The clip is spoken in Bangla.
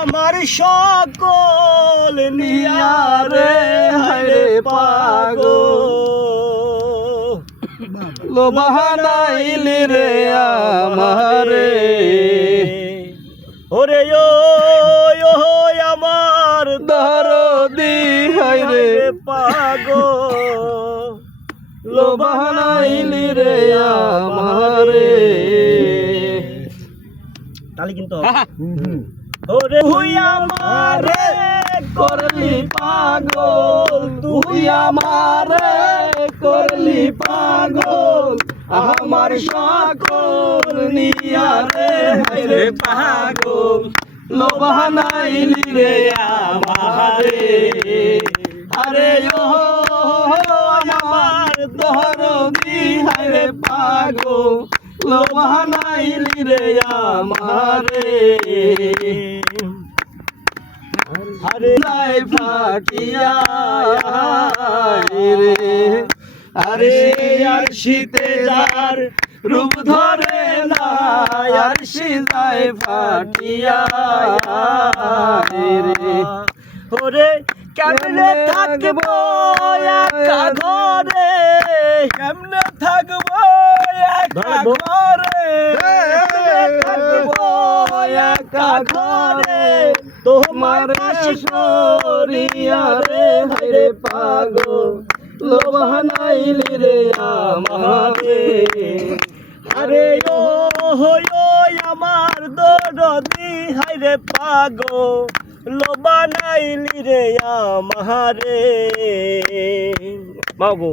আমার সকল নিয়া রে হায়রে পাগল লো বাহানাইলি রে আমারে ওরে ও আমার দরদি হায়রে পাগল লো বাহানাইলি রে আমারে তালি কিন্তু ওরে তুই আমারে করলি পাগল তুই আমারে করলি পাগল আমার সকল নিয়া রে হায়রে পাগল লো বাহানাইলি রে আমারে আরে ও আমার দরদি হায়রে পাগল লো বাহানাইলি রে আমারে আরে নাই ফাটিয়া রে আরে আর শীতে যার রূপ ধরে না আর শীতায় ফাটিয়া রে ওরে কেমনে থাকবো একা ঘরে কেমনে থাকবো একা ঘরে থাকবো একা ঘরে তোমার কাছে সরিয়া রে হায়রে পাগল লো বাহানাইলি রে আমারে আরে ও আমার দরদি হায়রে পাগল লো বানাইলি রে আমারে মাগো।